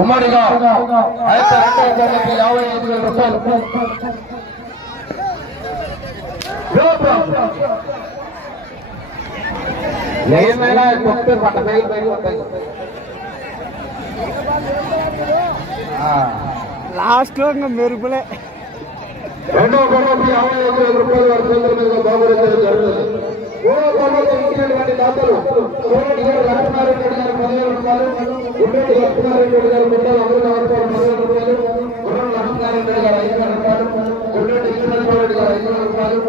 ఉమ్మడిగా అయితే రెండవ బహుమతి 55,000 రూపాయలు. ఏమైనా కొట్టే పట్టవేలు బయట ఉంటాయి. లాస్ట్ లో ఇంకా మెరుపులే. రెండవ బహుమతి 55,000 రూపాయల వరకు సందర్భంగా బాగుపడేది జరుగుతుంది. మూడవ బహుమతి ఇచ్చినటువంటి దాతలు కోటి లక్ష్మారెడ్డి గారు 10,000 రూపాయలు, గుండెటి లక్ష్మారెడ్డి గారు గుండెల అమృత 10,000 రూపాయలు, గుర్రం లక్ష్మారెడ్డి గారు 5,000 రూపాయలు, గుండెటి ఈశ్వరరెడ్డి గారు 5,000 రూపాయలు.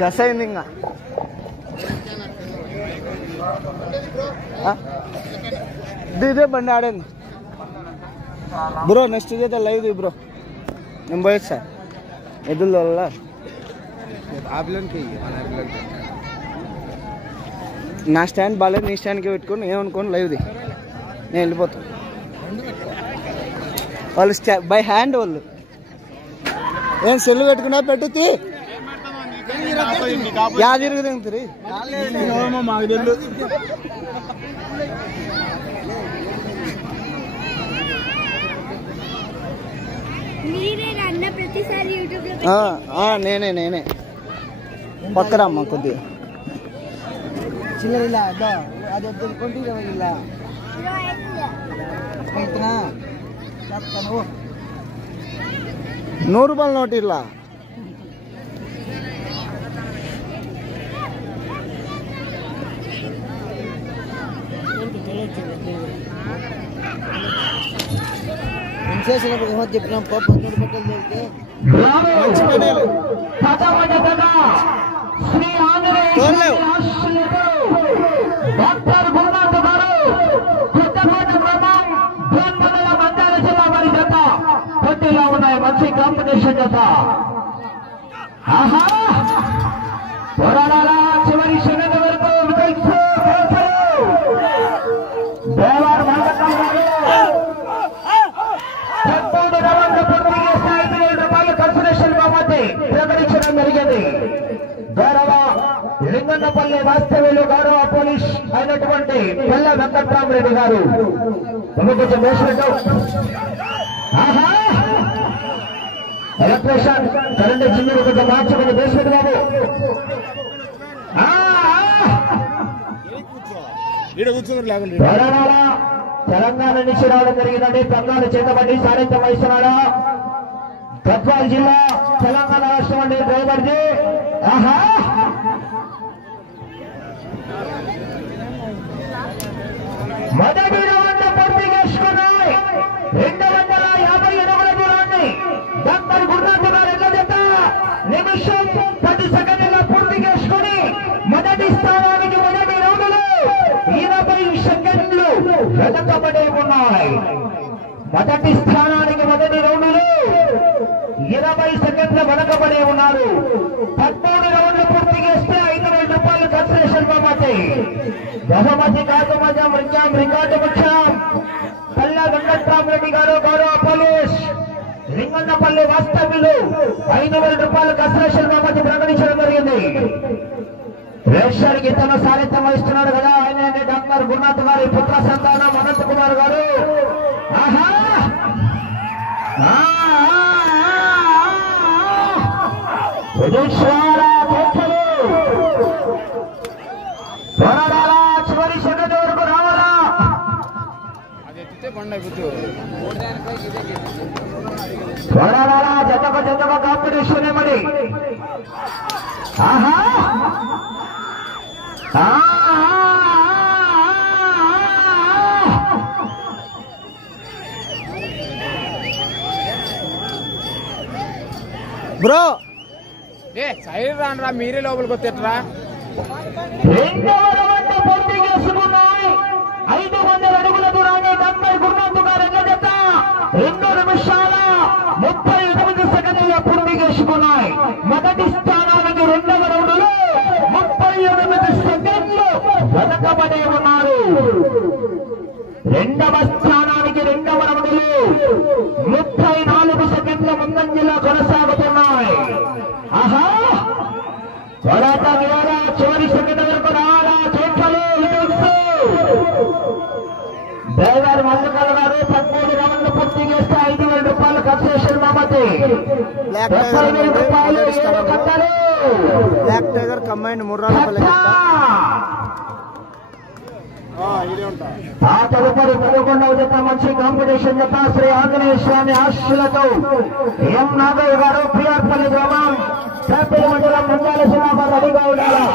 గసైంది ఇంకా ఇదే బండి ఆడండి బ్రో. నెక్స్ట్ అయితే లైవ్ బ్రో. నేను పోయొచ్చు సార్ ఎదుల్లో నా స్టాండ్ బాగాలేదు, నీ స్టాండ్కి పెట్టుకొని ఏమనుకోని లైవ్ది నేను వెళ్ళిపోతాను. వాళ్ళు బై హ్యాండ్ వాళ్ళు ఏం సెల్లు పెట్టుకున్నా పెట్టుతి యా తిరుగుతుంది మాకు తెలుసు నేనే పక్కరమ్మ కొద్దిగా చిల్లర అది కొంటే ఇలా 100 రూపాయల నోటు ఇలా చేసినప్పుడు ఏమో చెప్పినాం 12 బట్టలు చేస్తే ఉన్నాయి మంచి కాంపిటీషన్ జత పోరాడాలా చివరి సెకండ్ వరకు దేవారు రూపాయలు కన్సలేషన్ బాబతి ప్రకటించడం జరిగింది. గౌరవ లింగన్నపల్లి వాస్తవ్యులు గౌరవ పోలీస్ అయినటువంటి పిల్ల వెంకట్రామరెడ్డి గారు కొంచెం వేసినట్టు ఎలక్ట్రీషియన్ కరెంట్ జిమ్మి కొంచెం మార్చుకుని బేస్మెంట్ బాబు తెలంగాణ నుంచి రావడం జరిగిందండి. బంగారు చేతబడి సారథ్యం వహిస్తున్నాడా గద్వాల్ జిల్లా తెలంగాణ రాష్ట్రం అండి డ్రైవర్జీ. మొదటి రౌండ్ పూర్తి చేసుకున్నాయి. 250 అడుగుల దూరాన్ని డాక్టర్ గురునాథ్ గారు ఎట్ల జత నిమిషం 10 సెకండ్ల పూర్తి చేసుకుని మొదటి స్థానానికి మొదటి రౌండ్లు 20 సెకండ్లు వెనకబడే ఉన్నాయి. మొదటి స్థానానికి మొదటి రౌండ్లు 20 సెకండ్లు వెనకబడే ఉన్నారు. 13 రౌండ్లు పూర్తి చేస్తే 5,000 రూపాయలు కన్సలేషన్ బహుమతి కాదు మజా మృత్యాం రికార్డు ముఖ్యం. పల్ల వెంకట్రామరెడ్డి గారు గౌరవ పోలీస్ లింగన్నపల్లి వాస్తవ్యులు 5,000 రూపాయలు కన్సలేషన్ బహుమతి ప్రకటించడం జరిగింది. రేషర్కి తన సారథ్యం వహిస్తున్నాడు కదా ఆయన డాక్టర్ గురునాథ్ గారి పుత్ర సంతానం అనంత్ కుమార్ గారు. చివరి సెకండ్ వరకు రావాలా జతక కాంపిటీషన్ మరి. బ్రో సైడ్ రానరా మీరే లోపలికి వచ్చేట్రా. 2వ రౌండ్ పూర్తి చేసుకున్నాయి. 500 అడుగుల దూరాన్ని డాక్టర్ గురునాథ్ గారు జత 2 నిమిషాల 38 సెకండ్ల పూర్తి చేసుకున్నాయి. మొదటి స్థానానికి 2వ రౌండ్లో 38 సెకండ్లు వెనకబడే ఉన్నారు. 2వ స్థానానికి 2వ రౌండ్లు 34 సెకండ్ల ముందంజలో కొనసాగుతున్నాయి. పోరాటం ద్వారా చివరి సెకండ్ వరకు రావాలా చేతులు డ్రైవర్ మల్లికల్ గారు 13 రౌండ్లు పూర్తి చేస్తే 5,000 రూపాయలు కన్సలేషన్ బాబతి. 70,000 రూపాయలు 7 కట్టలు. బ్లాక్ టైగర్ కంబైండ్ 3 రూపాయలు. ఆ తదుపరి 11వ జత మంచి కాంపిటీషన్ జత శ్రీ ఆంజనేయ స్వామి ఆశీస్సులతో ఎం నాగయ్య గారు పిఆర్పల్లి గ్రామం చేపల్లి మండలం నంద్యాల జిల్లా రెడీగా ఉండాలా.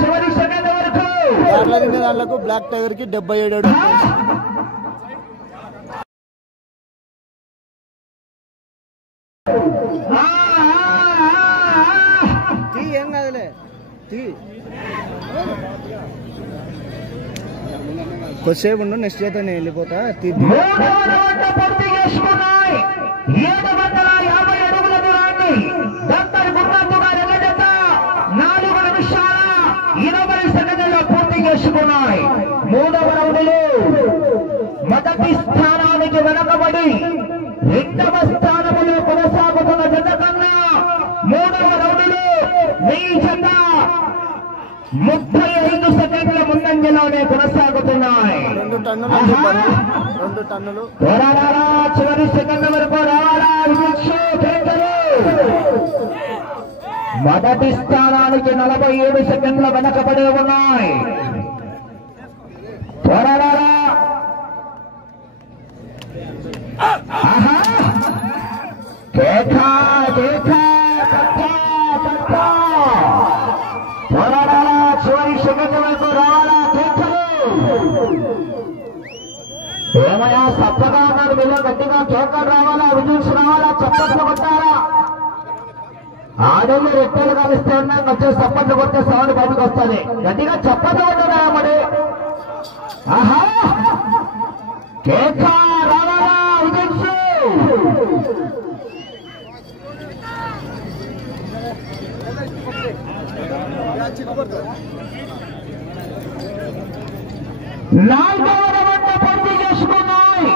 చివరి సెకండ్ వరకు దాంట్లో బ్లాక్ టైగర్ కి 77 అడుగులు. ఏం కాదులే కొద్దిసేపు ఉండు నెక్స్ట్ చేత నేను వెళ్ళిపోతా. పూర్తి చేసుకున్నాయి. మొదటి స్థానానికి వెనకబడి రెండవ స్థానంలో కొనసాగుతున్న జత కన్నా మూడవ రౌండ్లో మీ జత 35 సెకండ్ల ముందంజలోనే కొనసాగుతున్నాయి. 2 టన్నులు చివరి సెకండ్ల వరకు రావాలా? మొదటి స్థానానికి 47 సెకండ్ల వెనకబడి ఉన్నాయి. చివరి సెకండ్ వరకు రావాలా? ఏమయ్యా సప్పగా ఉన్నారు మీరు, గట్టిగా కేకలు రావాలా? విజుల్స్ రావాలా? చప్పట్లు కొట్టారా? ఆడోళ్ళు రెట్టలు కలిస్తే ఉన్నాం, వచ్చే చప్పట్లు కొడితే సౌండ్ బయటకు వస్తుంది. గట్టిగా చప్పట్లు కొట్టారా మరి? ఆహా కేక రావాలా? విజుల్స్ 4వ రౌండ్ పూర్తి చేసుకున్నాయి.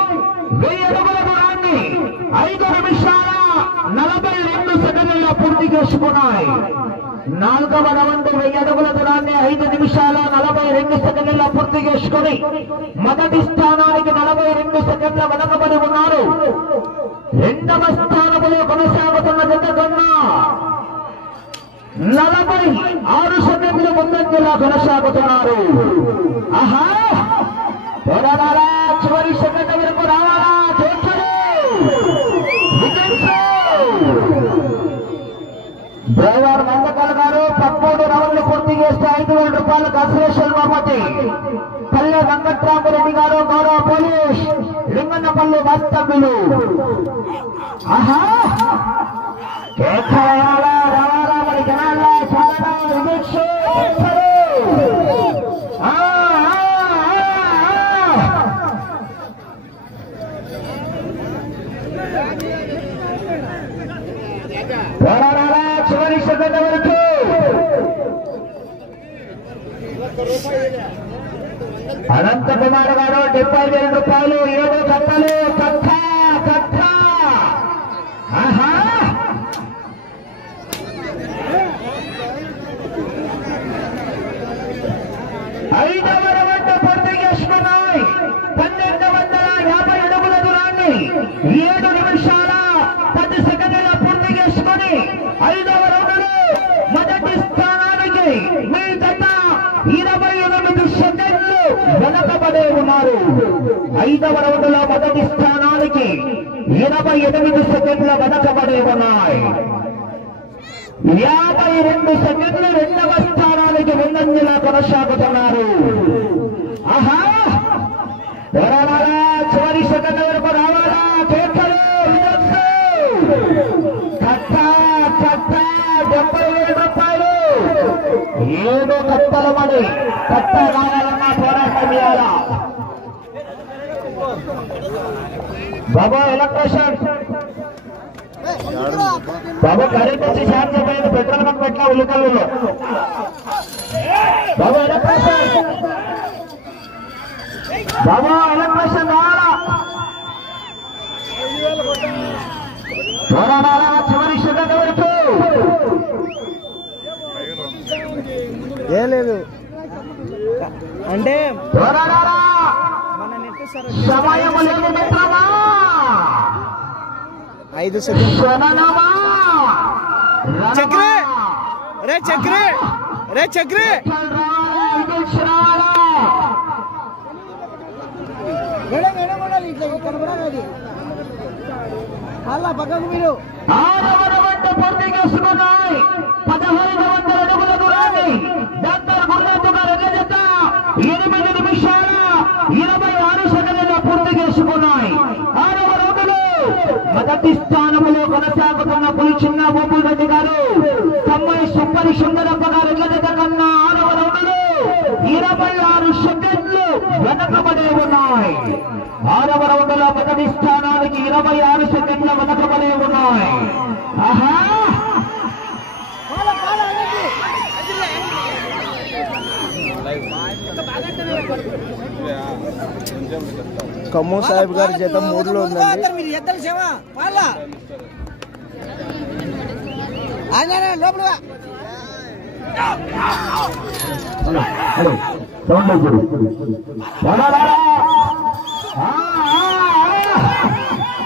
1000 అడుగుల దూరాన్ని 5 నిమిషాల 42 సెకండ్లలో పూర్తి చేసుకున్నాయి. 4వ రౌండ్ 1000 అడుగుల దూరాన్ని 5 నిమిషాల 42 సెకండ్లలో పూర్తి చేసుకుని మొదటి స్థానానికి 42 సెకండ్ల వెనకబడి ఉన్నారు. రెండవ స్థానంలో కొనసాగుతున్న జత కన్నా 46 సెకండ్లు ముందంజలా కొనసాగుతున్నారు. ఆహా చివరి సెకండ్ వరకు రావాలా? డ్రైవర్ నందకల్ గారు 13 రౌండ్లు పూర్తి చేస్తే 5,000 రూపాయలు కన్సలేషన్ బహుమతి. పల్లె వెంకట్రామరెడ్డి గారు గౌరవ పోలీస్ లింగన్నపల్లి వాస్తవ్యులు. ఆహా రావాలా మరి జనాల చివరి సెకండ్ వరకు అనంత కుమార్ గారు 70,000 రూపాయలు 7 కట్టలు కట్ట కట్ట. ఆహా 5వ రౌండ్ పూర్తి చేసుకున్నాయి. 1250 అడుగుల దూరాన్ని 7 నిమిషాల 10 సెకండ్ల పూర్తి చేసుకుని 5వ రౌండ్లో మొదటి స్థానానికి మీ జత 28 సెకండ్లు వెనకబడే ఉన్నారు. 5వ రౌండ్లో మొదటి స్థానానికి 28 సెకండ్ల వెనకబడే ఉన్నాయి. 52 సెకండ్లు రెండవ స్థానానికి ముందంజలా కొనసాగుతున్నారు. ఆహా చివరి సెకండ్ వరకు రావాలా? కేకలు కట్ట కట్ట 70,000 రూపాయలు 7 కట్టల మడి కట్ట కావాలన్నా పోరాటం చేయాలా? బాబా ఎలక్ట్రిషియన్ బాబా కరెంట్ వచ్చి శాంతమైన పెట్రోల్ బంక్ పెట్టిన ఉల్లికల్లో బాబా ఎలక్ట్రిషియన్ కావాలా? చివరి సెకండ్ వరకు ఏ లేదు అంటే సమయం లేదు మిత్రమా. 5 సెకండ్లు. చక్రే రే చక్రే రే చక్రే అలా పక్కకు మీరు 6వ రౌండ్ పూర్తి చేసుకున్నాయి. 1500 అడుగుల దూరాన్ని డాక్టర్ గురునాథ్ గారు 8 నిమిషాల 26 సెకండ్లలో పూర్తి చేసుకున్నాయి. 6వ రౌండ్లో మొదటి స్థానంలో కొనసాగుతున్న పులి చిన్న బొబ్బుల్ రెడ్డి గారు తమ్మాయి సుప్పరి సుందరప్ప గారు కన్నా 6వ రౌండ్లో 26 సెకండ్లు వెనకబడే ఉన్నాయి. 6వ రౌండ్లో మొదటి స్థానానికి 26 సెకండ్ల వెనకబడే ఉన్నాయి. ఆహా కమ్ము సాహెబ్ గారి జత 3లో ఉందండి.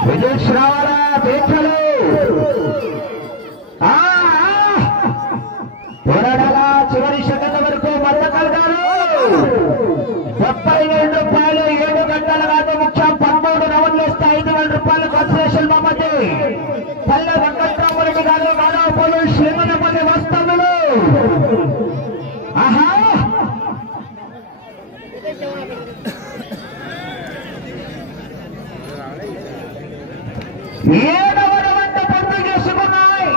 విజయ్ రావాలా దేశాలు పోరాడాలా చివరి సెకండ్ వరకు మద్దతు గారు 72 రూపాయలు 7 గంటల కాదు ముఖ్యం 13 రౌండ్లు ఇస్తే 5,000 రూపాయలు కన్సెషన్ బాబతి పల్లె వెంకట్రామరెడ్డి గారు మానవ పోలీసు శ్రీమనపల్లి వస్తాములు. ఆహా ఏడవ రౌండ్ పూర్తి చేసుకున్నాయి.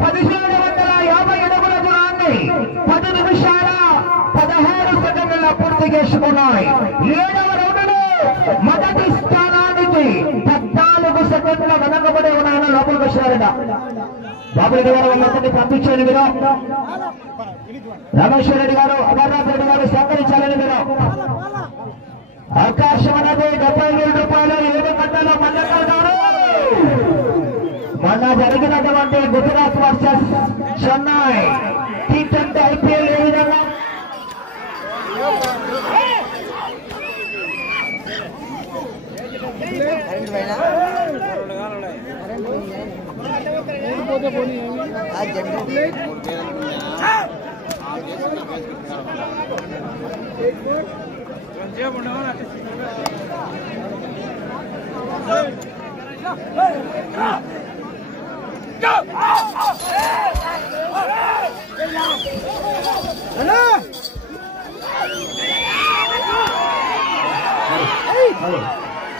1750 అడుగుల దూరాన్ని 10 నిమిషాల 16 సెకండ్ల పూర్తి చేసుకున్నాయి. 7వ రౌండ్లో మొదటి స్థానానికి 14 సెకండ్ల వెనకబడి ఉన్నాయన్న లోపలికి వచ్చారట. బాబురెడ్డి గారు వాళ్ళందరినీ పంపించండి మీరు. రమేశ్వర రెడ్డి గారు అమర్నాథ్ రెడ్డి గారు సహకరించాలని మీరు. అవకాశం అనేది 70,000 రూపాయలు 7 గంటల మల్లెకారు. మొన్న జరిగినటువంటి Gujarat versus Chennai T20 IPL ఏ విధంగా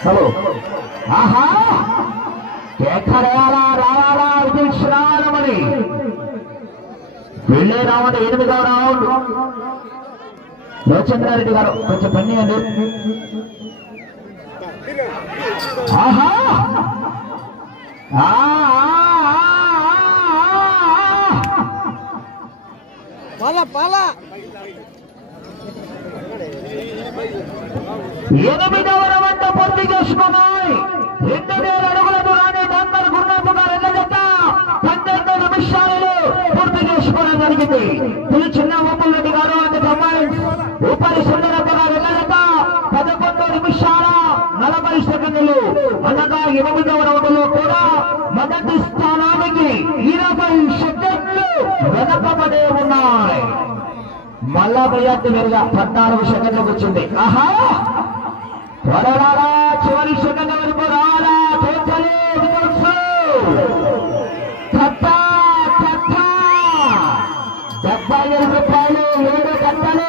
హలో ఆహా ఎక్కడేలా రావాలా విజయ్ రావాలమని వెళ్ళే రౌండ్ 8వ రౌండ్. లోచంద్రారెడ్డి గారు కొంచెం పని అండి. ఆహా పాలా 8వ రౌండ్ పూర్తి చేసుకున్నాయి. 2000 అడుగుల దూరాన్ని డాక్టర్ గురునాథ్ గారు జత 12 నిమిషాలలో పూర్తి చేసుకోవడం జరిగింది. పులి చిన్న ఓపల్ రెడ్డి గారు అండ్ కమాండ్ ఉపరి సుందరప్ప గారు జత 11 నిమిషాల 40 సెకండ్లు. అనగా 8వ రౌండ్ లో కూడా మొదటి స్థానానికి 20 సెకండ్లు వెనకబడే ఉన్నాయి. మళ్ళా ప్రయాత్తి మెరుగా 14 సెకండ్లకు వచ్చింది. ఆహా వరడాలా చివరి సెకండ్ వరకు రావాలా తోచలే 70,000 రూపాయలు 7 గంటలు.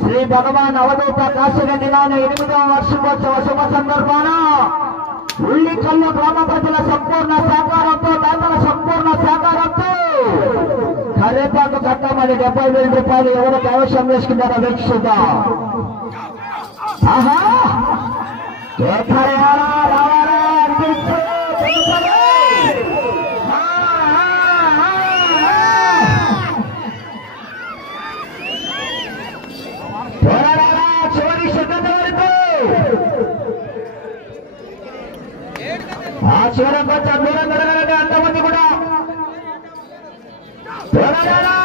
శ్రీ భగవాన్ అవధూత కాశీరెడ్డి నాన్న 8వ వార్షికోత్సవ శుభ సందర్భాన ఉల్లికల్లు గ్రామ ప్రజల సంపూర్ణ సహకారంతో దాతల సంపూర్ణ సహకారంతో కరేపాకు కట్టమని 70,000 రూపాయలు ఎవరు కైవశం చేసుకున్నారో వీక్షిద్దాం. ఆహా రావాలా చివరి సెకండ్ వరకు ఆ చివరి కొంచెం దూరం జరగాలంటే అంతమంది కూడా పోరాడాలా.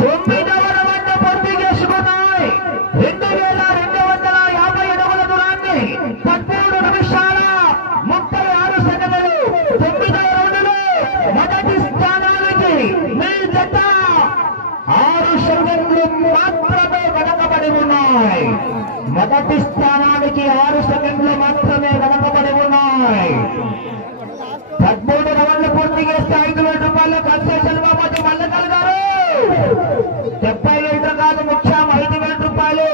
9వ రౌండ్ పూర్తి చేసుకున్నాయి. 2250 అడుగుల దూరాన్ని 13 నిమిషాల 36 సెకండ్లు. 9వ రౌండ్లో మొదటి స్థానానికి మీ జత 6 సెకండ్లు మాత్రమే వెనకబడి ఉన్నాయి. మొదటి స్థానానికి 6 సెకండ్లు మాత్రమే వెనకబడి ఉన్నాయి. 13 రౌండ్లు పూర్తి చేస్తే 5,000 రూపాయలు కన్సెషన్ బాబతి మల్లెకల్ గారు. 70,000 కాదు ముఖ్యం 5,000 రూపాయలు.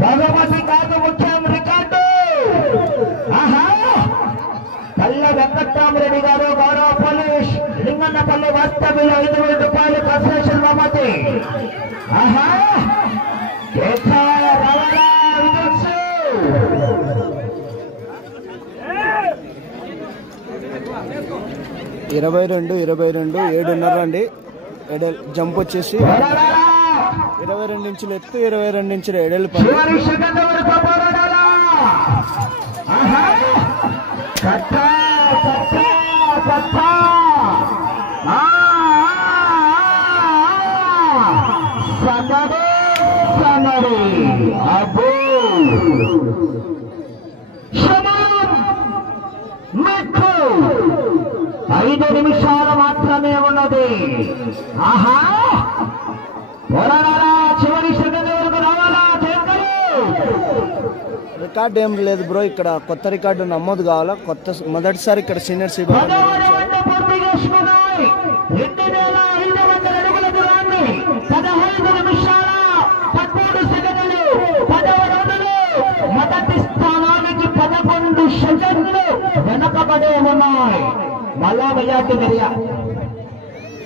భగవతి కాదు ముఖ్యం రికార్డు. ఆహా పల్లె వెంకట్రామరెడ్డి గారు గౌరవ పోలీస్ లింగన్నపల్లి వాస్తవ్యులు 5,000 రూపాయలు కన్సెషన్ బాబతి. ఆహా రావాలా విజయ్ 22 7:30 అండి. జంప్ వచ్చేసి 22 ఇంచులు ఎత్తు, 22 ఇంచుల ఎడలు పడి. అబ్బో 5 నిమిషాలు మాత్రమే ఉన్నది. ఆహా చివరి సెకండ్ వరకు రావాలా? రికార్డు ఏం లేదు బ్రో, ఇక్కడ కొత్త రికార్డు నమోదు కావాలా. మొదటిసారి ఇక్కడ సీనియర్ సిబిఐ 2500 అడుగుల దూరాన్ని 15 నిమిషాల 13 సెకండ్లు 10వ రౌండ్లో మొదటి స్థానానికి 11 సెకండ్లు వెనకబడే ఉన్నాయి. మళ్ళా మెజార్టీ మెరియా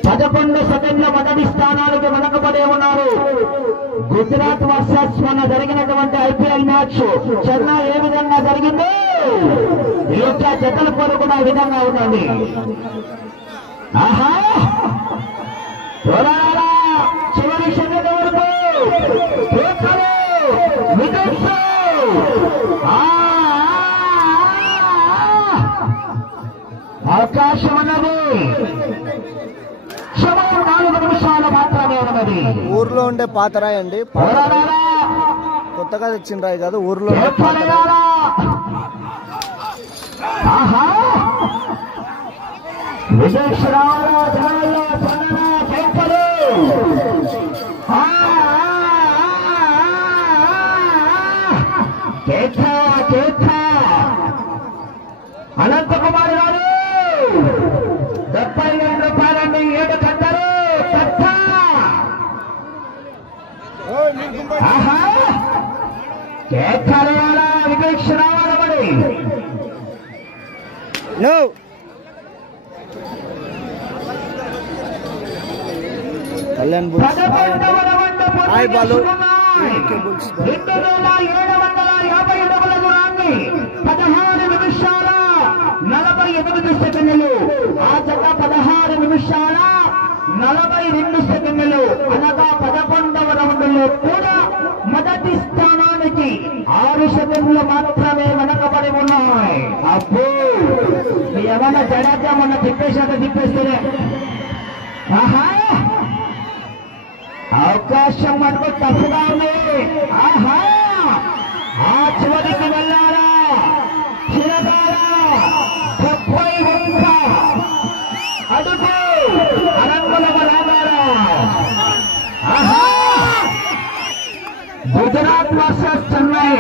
11 సెకండ్ల మొదటి స్థానానికి వెనకబడే ఉన్నారు. గుజరాత్ వర్సెస్ మొన్న జరిగినటువంటి ఐపీఎల్ మ్యాచ్ చెన్నై ఏ విధంగా జరిగిందో ఈ యొక్క జతల పోరు కూడా ఈ విధంగా ఉందండి. ఆహా చివరి సెకండ్ వరకు అవకాశం ఉన్నది. 4 నిమిషాలు మాత్రమే ఉన్నది. ఊర్లో ఉండే పాతరాయి అండి, కొత్తగా తెచ్చిన రాయి కాదు, ఊర్లో అనంతకుమార్ గారు 72 రూపాయలండి. 7 గంటలు వివేక్ష రావాలబడి కళ్యాణ్ 2750 దూరాన్ని 16 నిమిషాల 48 సెకండ్లు. ఆ జత 16 నిమిషాల 42 సెకండ్లు అనగా 11వ రౌండ్లో కూడా మొదటి స్థానానికి 6 సెకండ్లు మాత్రమే వెనకబడి ఉన్నాయి. అబ్బో ఏమన్నా జడేజా మొన్న తిప్పేస్తేనే ఆహా అవకాశం మనకు తప్పుగా ఉంది. ఆహా ఆ చివరికి వెళ్ళారా చిరగారా 31 అడుగు అరంగులకు రాగారా. ఆహా గుజరాత్ వర్సెస్ చెన్నై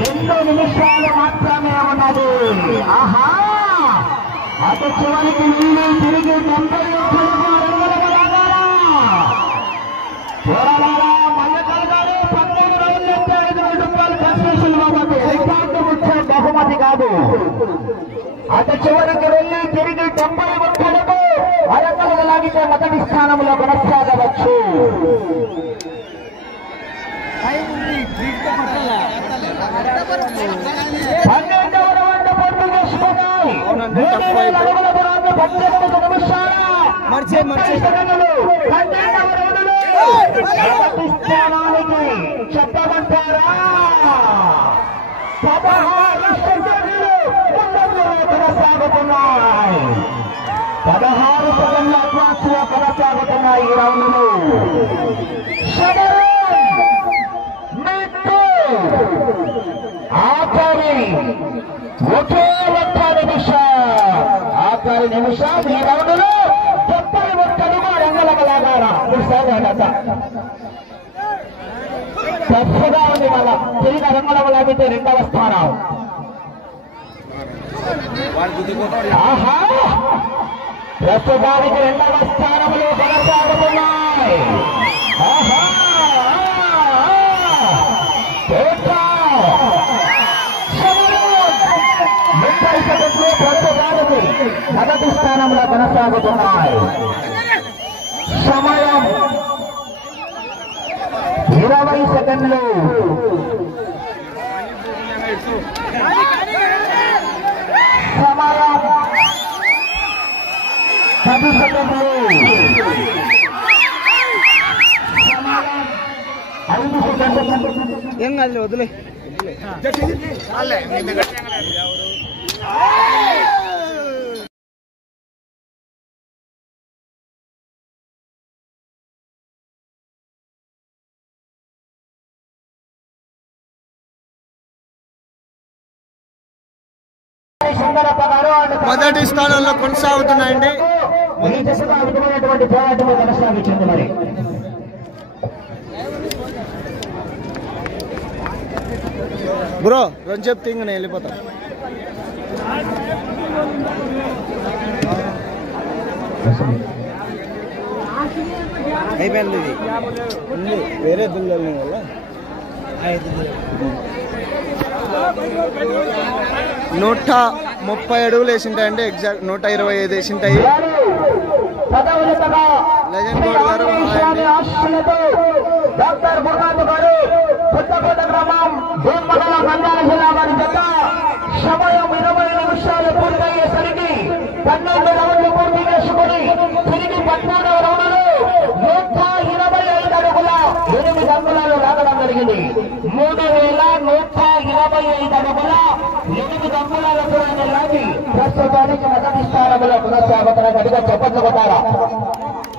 రెండు నిమిషాలు మాత్రమే ఉన్నది. ఆహా అటు చివరికి నీళ్ళు తిరిగి 90 బహుమతి కాదు. అటు చివరికి వెళ్ళి తిరిగి 90 ముక్కలకు అరకలు లాగితే మొదటి స్థానంలో కొనసాగవచ్చు. 12వ రౌండ్ పూర్తి చేసుకున్నాయి. 18 నిమిషాల 30 సెకండ్లు. 12వ రౌండ్లో మొదటి స్థానానికి చెప్పమంటారా? 16 సెకండ్లు ముందంజలో కొనసాగుతున్నాయి. 16 సెకండ్ల అడ్వాన్స్ లో కొనసాగుతున్నాయి ఈ రౌండ్లు. ఆఖరి నిమిషం ఈ రౌండ్లో 71 అడుగు రంగలగలాగారా. తప్పుగా ఉంది. మళ్ళా తిరిగి రంగలగలాగితే 2వ స్థానం. ఆహా ప్రస్తుతానికి 2వ స్థానంలో కొనసాగుతున్నాయి. ఆహా 30 సెకండ్లు ప్రస్తుతానికి మొదటి స్థానంలో కొనసాగుతున్నాయి. సమయం 20 సెకండ్లు. సమయం 10 సెకండ్లు. సమయం 5 సెకండ్లు. ఏం కాదు వదిలే. మొదటి స్థానంలో కొనసాగుతున్నాయండి. ఈ దశగా అద్భుతమైనటువంటి పోరాటం కొనసాగించింది. మరి బ్రో రెండు చెప్తే ఇంక నేను వెళ్ళిపోతా. అయిపోయింది ఇది ఉంది వేరే దుల్లల్ని వల్ల 130 అడుగులు వేసింటాయండి. ఎగ్జాక్ట్ 125 వేసింటాయి. లెజెండ్ గౌడ్ గారు డాక్టర్ గురునాథ్ గారు కొత్తపేట గ్రామం భీమగల నంద్యాల జిల్లా వారి జత. సమయం 20 నిమిషాలు పూర్తయ్యేసరికి 12 రౌండ్లు పూర్తి చేసుకుని తిరిగి 13వ రౌండ్లో 125 అడుగుల 8 అంగుళాలు లాగడం జరిగింది. 3125 అడుగుల 8 అంగుళాల దూరాన్ని లాగి ప్రస్తుతానికి మొదటి స్థానంలో కొనసాగుతున్న గట్టిగా చెప్పట్లు కొట్టారా.